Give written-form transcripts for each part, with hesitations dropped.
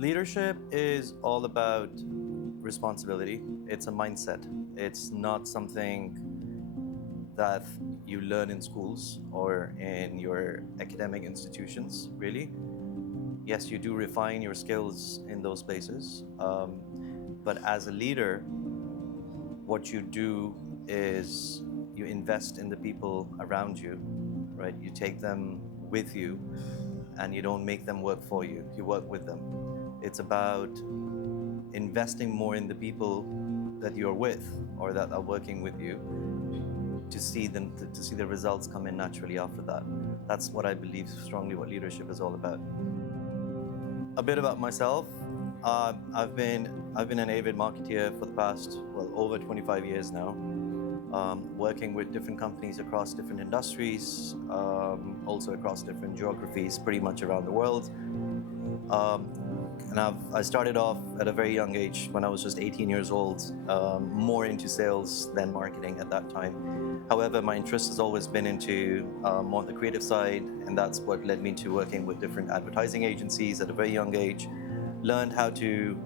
Leadership is all about responsibility. It's a mindset. It's not something that you learn in schools or in your academic institutions, really. Yes, you do refine your skills in those places, but as a leader, what you do is you invest in the people around you, right? You take them with you and you don't make them work for you, you work with them. It's about investing more in the people that you're with or that are working with you to see the results come in naturally after that. That's what I believe strongly what leadership is all about. A bit about myself. I've been an avid marketeer for the past, over 25 years now, working with different companies across different industries, also across different geographies, pretty much around the world. And I started off at a very young age, when I was just 18 years old, more into sales than marketing at that time. However, my interest has always been into more the creative side, and that's what led me to working with different advertising agencies at a very young age. Learned how to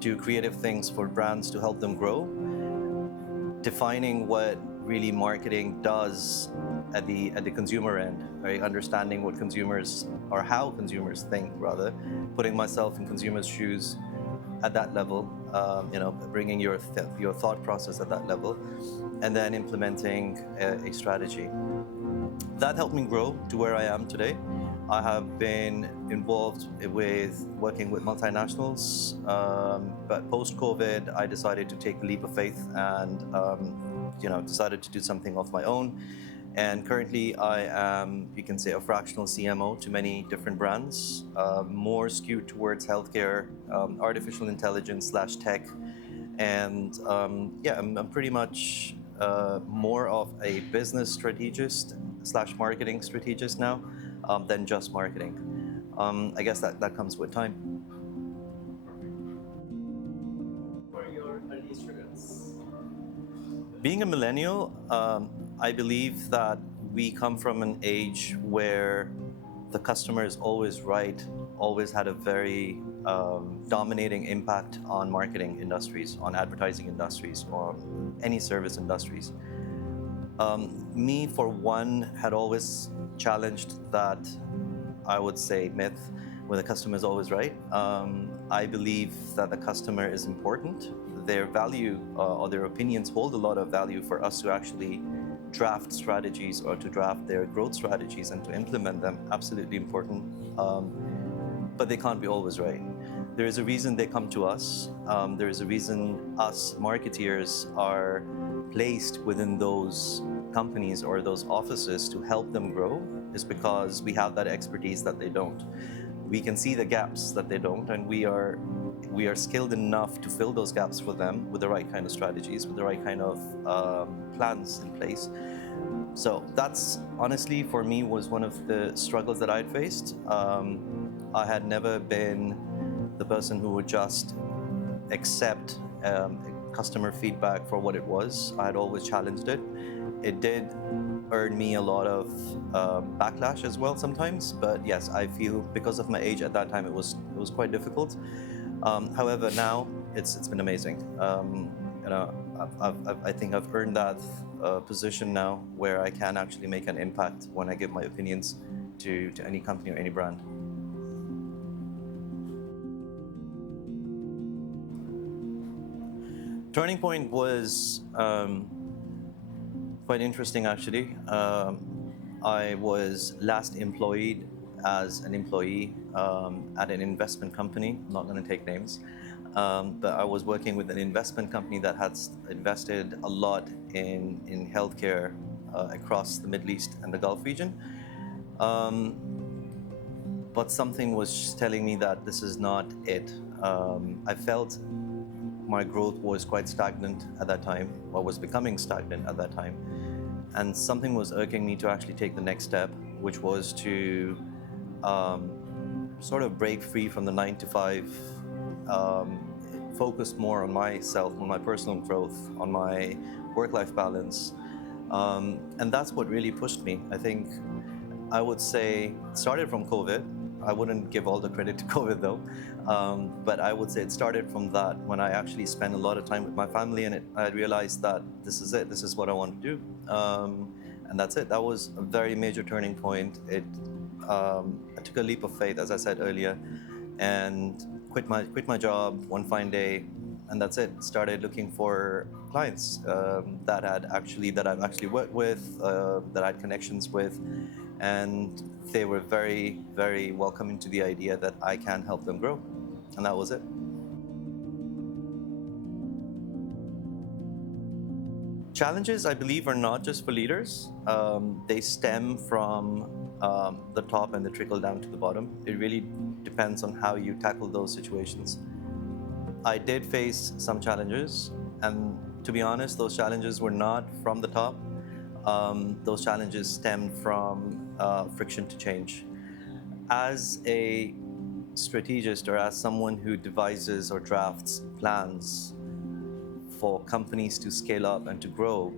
do creative things for brands to help them grow, defining what really marketing does at the consumer end, right? Understanding what consumers, or how consumers think rather, putting myself in consumers' shoes at that level, bringing your thought process at that level, and then implementing a strategy. That helped me grow to where I am today. I have been involved with working with multinationals, but post-COVID, I decided to take the leap of faith and decided to do something of my own. And currently, I am, you can say, a fractional CMO to many different brands, more skewed towards healthcare, artificial intelligence / tech, and I'm pretty much more of a business strategist / marketing strategist now than just marketing. I guess that comes with time. What are your early struggles? Being a millennial, I believe that we come from an age where the customer is always right, always had a very dominating impact on marketing industries, on advertising industries, or any service industries. Me, for one, had always challenged that, I would say, myth where the customer is always right. I believe that the customer is important. Their value or their opinions hold a lot of value for us to actually draft strategies or to draft their growth strategies and to implement them. Absolutely important, but they can't be always right. There is a reason they come to us. There is a reason us marketeers are placed within those companies or those offices to help them grow, is because we have that expertise that they don't. We can see the gaps that they don't, and we are skilled enough to fill those gaps for them with the right kind of strategies, with the right kind of plans in place. So that's, honestly, for me, was one of the struggles that I'd faced. I had never been the person who would just accept customer feedback for what it was. I had always challenged it. It did earn me a lot of backlash as well sometimes, but yes, I feel because of my age at that time, it was quite difficult. However, now it's been amazing. I think I've earned that position now where I can actually make an impact when I give my opinions to any company or any brand. Turning point was quite interesting, actually. I was last employed as an employee at an investment company. I'm not going to take names, but I was working with an investment company that had invested a lot in healthcare across the Middle East and the Gulf region. But something was telling me that this is not it. I felt my growth was quite stagnant at that time, or was becoming stagnant at that time. And something was urging me to actually take the next step, which was to sort of break free from the 9 to 5, focus more on myself, on my personal growth, on my work-life balance. And that's what really pushed me. I think I would say it started from COVID. I wouldn't give all the credit to COVID though, but I would say it started from that when I actually spent a lot of time with my family, and I realized that this is it. This is what I want to do, and that's it. That was a very major turning point. I took a leap of faith, as I said earlier, and quit my job one fine day, and that's it. Started looking for clients that I've actually worked with, that I had connections with, and they were very, very welcoming to the idea that I can help them grow, and that was it. Challenges, I believe, are not just for leaders. They stem from the top and they trickle down to the bottom. It really depends on how you tackle those situations. I did face some challenges, and to be honest, those challenges were not from the top. Those challenges stemmed from friction to change. As a strategist, or as someone who devises or drafts plans for companies to scale up and to grow,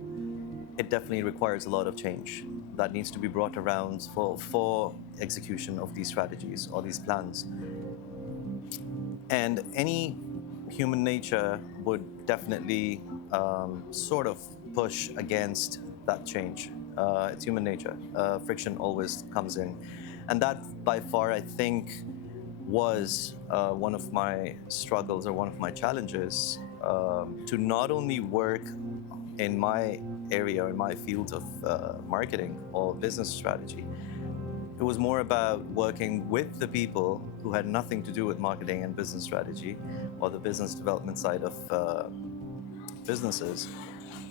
it definitely requires a lot of change that needs to be brought around for execution of these strategies or these plans. And any human nature would definitely sort of push against that change. It's human nature. Friction always comes in. And that, by far, I think, was one of my struggles or one of my challenges, to not only work in my area, in my field of marketing or business strategy. It was more about working with the people who had nothing to do with marketing and business strategy or the business development side of businesses.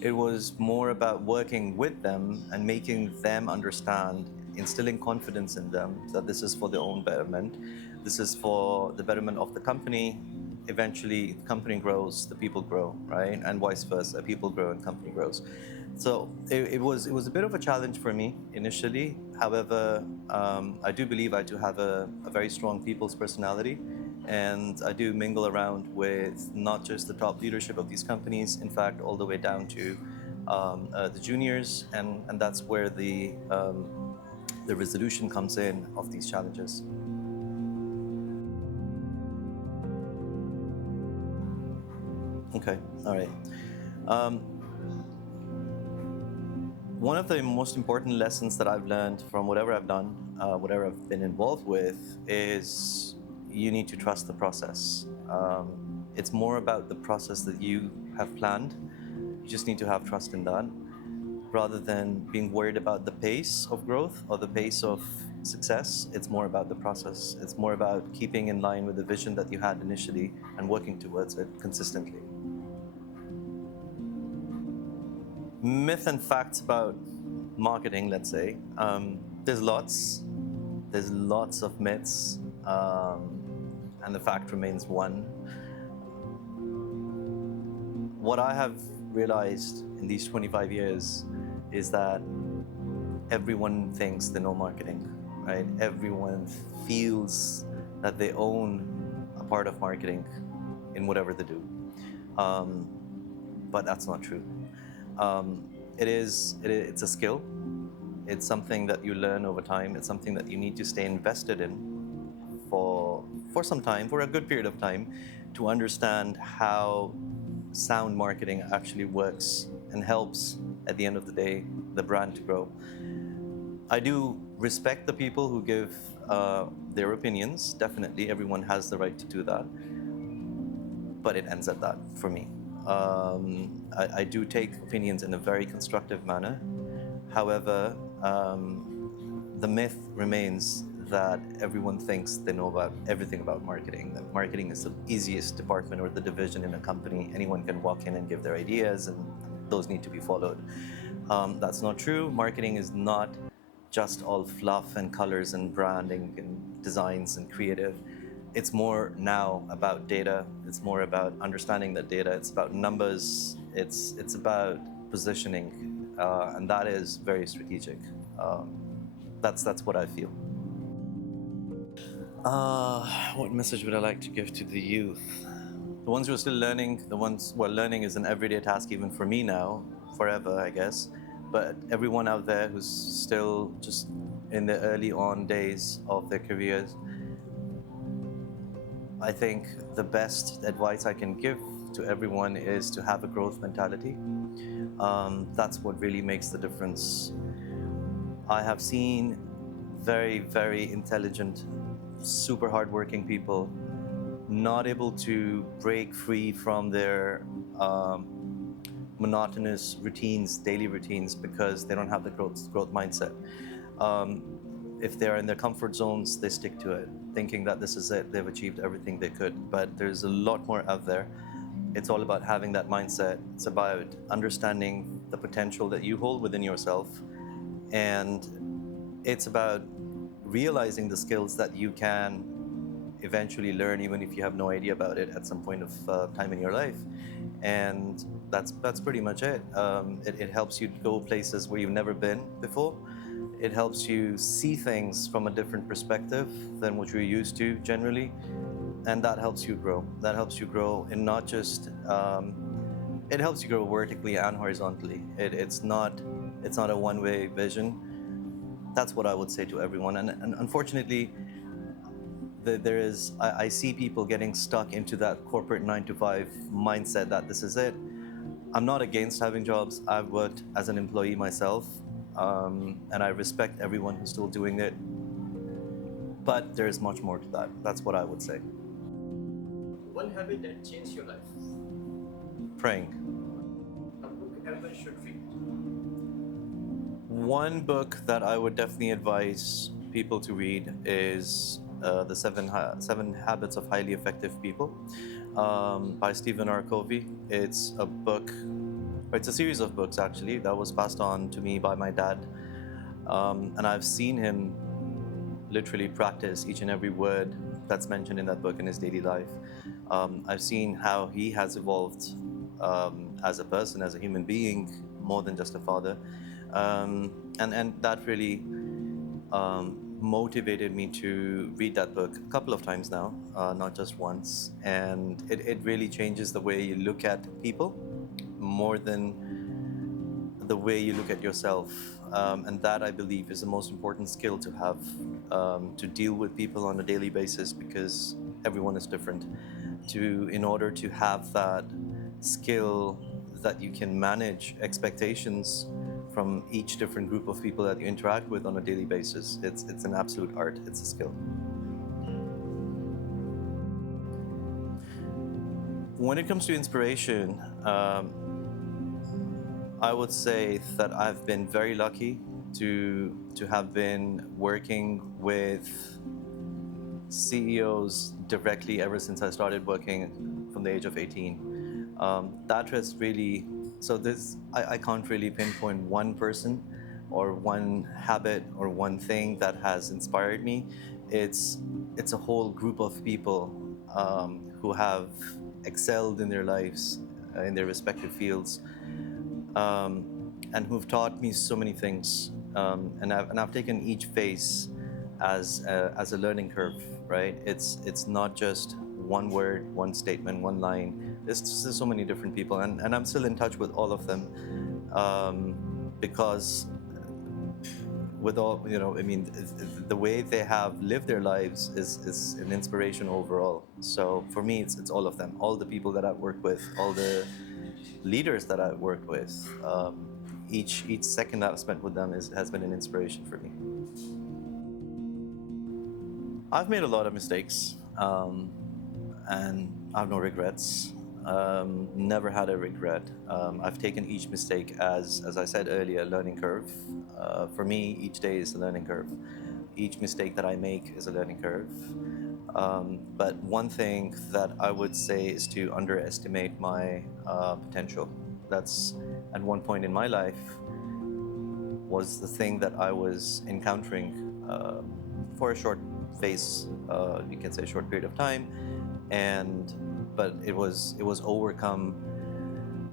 It was more about working with them and making them understand, instilling confidence in them that this is for their own betterment. This is for the betterment of the company. Eventually, the company grows, the people grow, right? And vice versa, people grow and company grows. So it was a bit of a challenge for me initially. However, I do believe I do have a very strong people's personality, and I do mingle around with not just the top leadership of these companies, in fact, all the way down to the juniors, and that's where the resolution comes in of these challenges. Okay, all right. One of the most important lessons that I've learned from whatever I've done, whatever I've been involved with, is you need to trust the process. It's more about the process that you have planned. You just need to have trust in that, rather than being worried about the pace of growth or the pace of success. It's more about the process. It's more about keeping in line with the vision that you had initially and working towards it consistently. Myth and facts about marketing, let's say. There's lots of myths, and the fact remains one. What I have realized in these 25 years is that everyone thinks they know marketing, right? Everyone feels that they own a part of marketing in whatever they do. But that's not true. It's a skill. It's something that you learn over time. It's something that you need to stay invested in for some time, for a good period of time, to understand how sound marketing actually works and helps, at the end of the day, the brand to grow. I do respect the people who give their opinions. Definitely, everyone has the right to do that. But it ends at that for me. I do take opinions in a very constructive manner. However, the myth remains that everyone thinks they know about everything about marketing, that marketing is the easiest department or the division in a company. Anyone can walk in and give their ideas, and those need to be followed. That's not true. Marketing is not just all fluff and colors and branding and designs and creative. It's more now about data. It's more about understanding that data. It's about numbers. It's about positioning, and that is very strategic. That's what I feel. What message would I like to give to the youth? The ones who are still learning, the ones who are learning is an everyday task even for me now, forever, I guess. But everyone out there who's still just in the early on days of their careers, I think the best advice I can give to everyone is to have a growth mentality. That's what really makes the difference. I have seen very, very intelligent, super hardworking people not able to break free from their monotonous routines, daily routines, because they don't have the growth mindset. If they're in their comfort zones, they stick to it, thinking that this is it, they've achieved everything they could. But there's a lot more out there. It's all about having that mindset. It's about understanding the potential that you hold within yourself. And it's about realizing the skills that you can eventually learn, even if you have no idea about it at some point of time in your life. And that's pretty much it. It helps you go places where you've never been before. It helps you see things from a different perspective than what you're used to generally, and that helps you grow. That helps you grow in not just it helps you grow vertically and horizontally. It's not a one-way vision. That's what I would say to everyone. And unfortunately, I see people getting stuck into that corporate 9 to 5 mindset that this is it. I'm not against having jobs. I've worked as an employee myself, and I respect everyone who's still doing it. But there's much more to that. That's what I would say. One habit that changed your life. Praying. A book everyone should read. One book that I would definitely advise people to read is The Seven Habits of Highly Effective People by Stephen R. Covey. It's a book, it's a series of books actually, that was passed on to me by my dad. And I've seen him literally practice each and every word that's mentioned in that book in his daily life. I've seen how he has evolved as a person, as a human being, more than just a father. And that really motivated me to read that book a couple of times now, not just once. And it really changes the way you look at people more than the way you look at yourself. And that, I believe, is the most important skill to have, to deal with people on a daily basis, because everyone is different. In order to have that skill that you can manage expectations from each different group of people that you interact with on a daily basis, it's an absolute art. It's a skill. When it comes to inspiration, I would say that I've been very lucky to have been working with CEOs directly ever since I started working from the age of 18. That has really, I can't really pinpoint one person or one habit or one thing that has inspired me. It's a whole group of people who have excelled in their lives, in their respective fields, and who've taught me so many things. And I've taken each phase as a learning curve, right? It's not just one word, one statement, one line. There's so many different people, and I'm still in touch with all of them, because with all, I mean, the way they have lived their lives is an inspiration overall. So for me, it's all of them, all the people that I've worked with, all the leaders that I've worked with. Each second I've spent with them has been an inspiration for me. I've made a lot of mistakes, and I have no regrets. Never had a regret. I've taken each mistake as I said earlier, a learning curve. For me, each day is a learning curve. Each mistake that I make is a learning curve. But one thing that I would say is to underestimate my potential. That's, at one point in my life, was the thing that I was encountering for a short phase, you can say short period of time, but it was overcome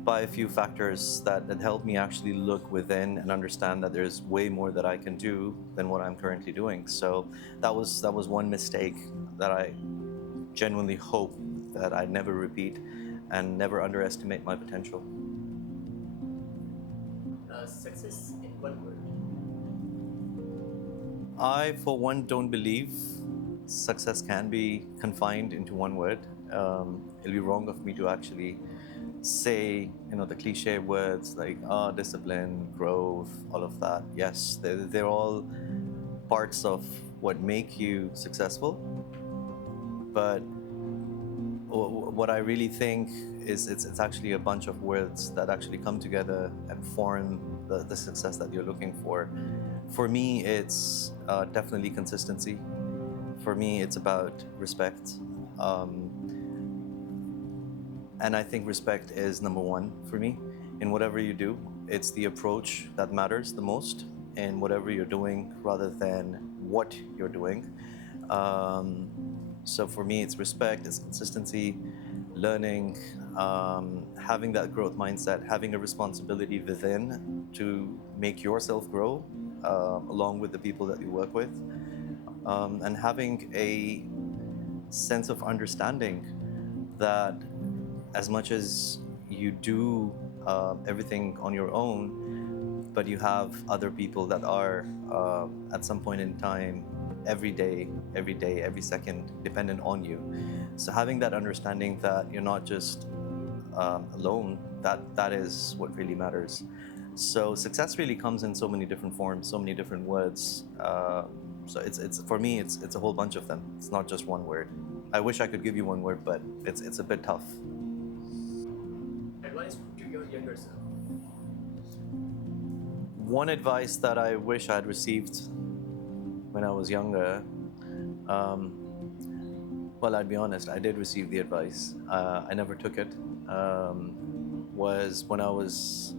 by a few factors that helped me actually look within and understand that there's way more that I can do than what I'm currently doing. So that was one mistake that I genuinely hope that I never repeat, and never underestimate my potential. Success in one word. I, for one, don't believe success can be confined into one word. It'll be wrong of me to actually say, the cliche words like discipline, growth, all of that. Yes, they're all parts of what make you successful. But what I really think is it's actually a bunch of words that actually come together and form the success that you're looking for. For me, it's definitely consistency. For me, it's about respect. And I think respect is number one for me. In whatever you do, it's the approach that matters the most in whatever you're doing rather than what you're doing. So for me, it's respect, it's consistency, learning, having that growth mindset, having a responsibility within to make yourself grow along with the people that you work with, and having a sense of understanding that as much as you do everything on your own, but you have other people that are at some point in time, every day, every second, dependent on you. So having that understanding that you're not just alone, that is what really matters. So success really comes in so many different forms, so many different words. So it's for me, it's a whole bunch of them. It's not just one word. I wish I could give you one word, but it's a bit tough. Advice to your younger self. One advice that I wish I'd received when I was younger, well, I'd be honest, I did receive the advice. I never took it. Was when I was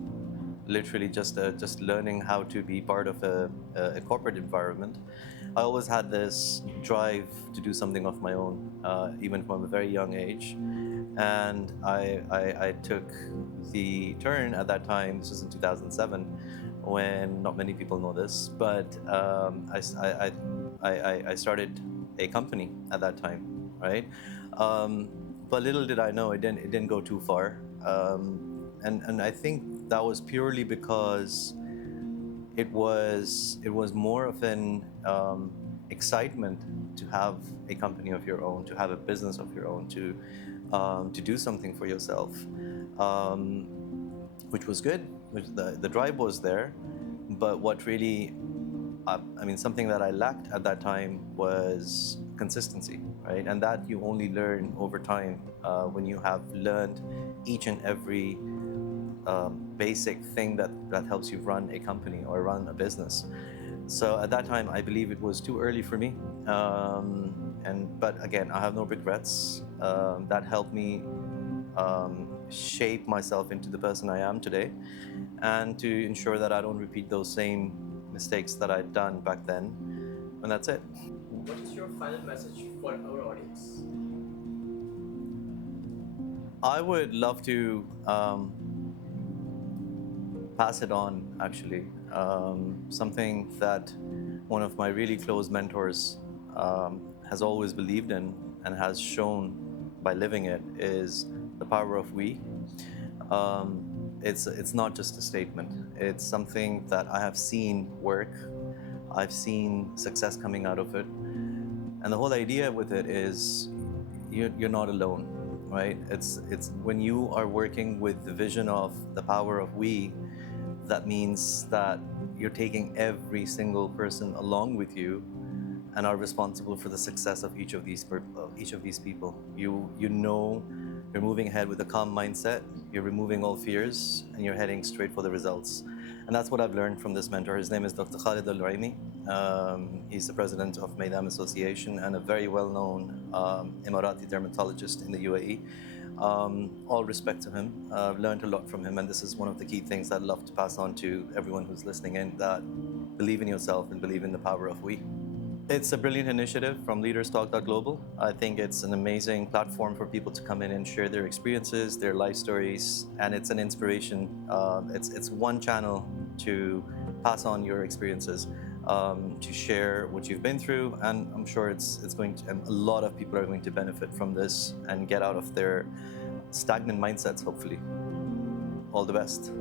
literally just learning how to be part of a corporate environment. I always had this drive to do something of my own, even from a very young age. And I took the turn at that time, this was in 2007, when not many people know this, but I started a company at that time, right? But little did I know, it didn't go too far. And I think that was purely because it was more of an excitement to have a company of your own, to have a business of your own, to do something for yourself, which was good. Which the drive was there, but what really, something that I lacked at that time was consistency, right? And that you only learn over time when you have learned each and every basic thing that helps you run a company or run a business. So at that time, I believe it was too early for me. But again, I have no regrets. That helped me shape myself into the person I am today, and to ensure that I don't repeat those same mistakes that I'd done back then. And that's it. What is your final message for our audience? I would love to pass it on, actually. Something that one of my really close mentors has always believed in and has shown by living it is the power of we. It's not just a statement. It's something that I have seen work. I've seen success coming out of it. And the whole idea with it is you're not alone, right? It's when you are working with the vision of the power of we, that means that you're taking every single person along with you and are responsible for the success of each of these people. You're moving ahead with a calm mindset, you're removing all fears, and you're heading straight for the results. And that's what I've learned from this mentor. His name is Dr. Khalid Al-Raimi. He's the president of Maydam Association and a very well-known Emirati dermatologist in the U.A.E. All respect to him. I've learned a lot from him, and this is one of the key things I'd love to pass on to everyone who's listening in, that believe in yourself and believe in the power of we. It's a brilliant initiative from LeadersTalk.Global. I think it's an amazing platform for people to come in and share their experiences, their life stories, and it's an inspiration. It's one channel to pass on your experiences, to share what you've been through, and I'm sure and a lot of people are going to benefit from this and get out of their stagnant mindsets, hopefully. All the best.